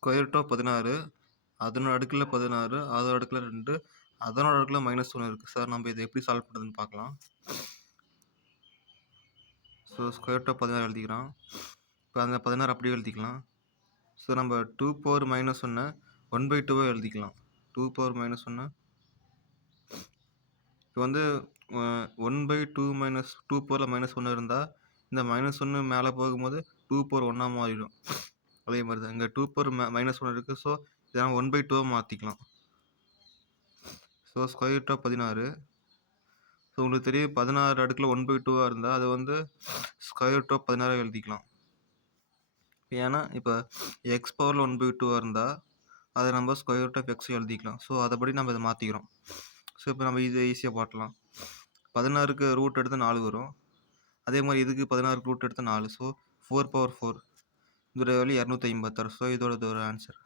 Square root of 16 அதனோட அடுக்குல 16 அதோட அடுக்குல 2 அதனோட அடுக்குல -1 இருக்குது சார். நம்ம இதை எப்படி சால்வ் பண்ணுறதுன்னு பார்க்கலாம். ஸோ ஸ்கொயர் ரூட் ஆஃப் 16 எழுதிக்கிறோம். இப்போ அந்த 16 அப்படியே எழுதிக்கலாம். ஸோ நம்ம 2 பவர் -1 1/2 எழுதிக்கலாம். 2 பவர் -1 இப்போ வந்து 1/2 -2 பவரில் -1 இருந்தால் இந்த -1 மேலே போகும்போது 2 பவர் 1 மாறிடும். அதே மாதிரி தான் இங்கே 2 பவர் -1 இருக்குது. ஸோ இதை 1/2 மாற்றிக்கலாம். So square root of 16. So உங்களுக்கு தெரியும் 16 அடுக்குல 1/2 இருந்தால் அதை வந்து ஸ்கொயர் ரூட் ஆஃப் 16 எழுதிக்கலாம். ஏன்னா இப்போ எக்ஸ் பவரில் 1/2 இருந்தால் அதை நம்ம ஸ்கொயர் ரூட் ஆஃப் எக்ஸ் எழுதிக்கலாம். ஸோ அதைப்படி நம்ம இதை மாற்றிக்கிறோம். ஸோ இப்போ நம்ம இதை ஈஸியாக போட்டலாம். 16க்கு ரூட் எடுத்து 4 வரும். அதே மாதிரி இதுக்கு 16க்கு ரூட் எடுத்து 4. ஸோ 4 பவர் 4 இதோட வேல்யூ 256. ஸோ இதோட ஒரு ஆன்சர்.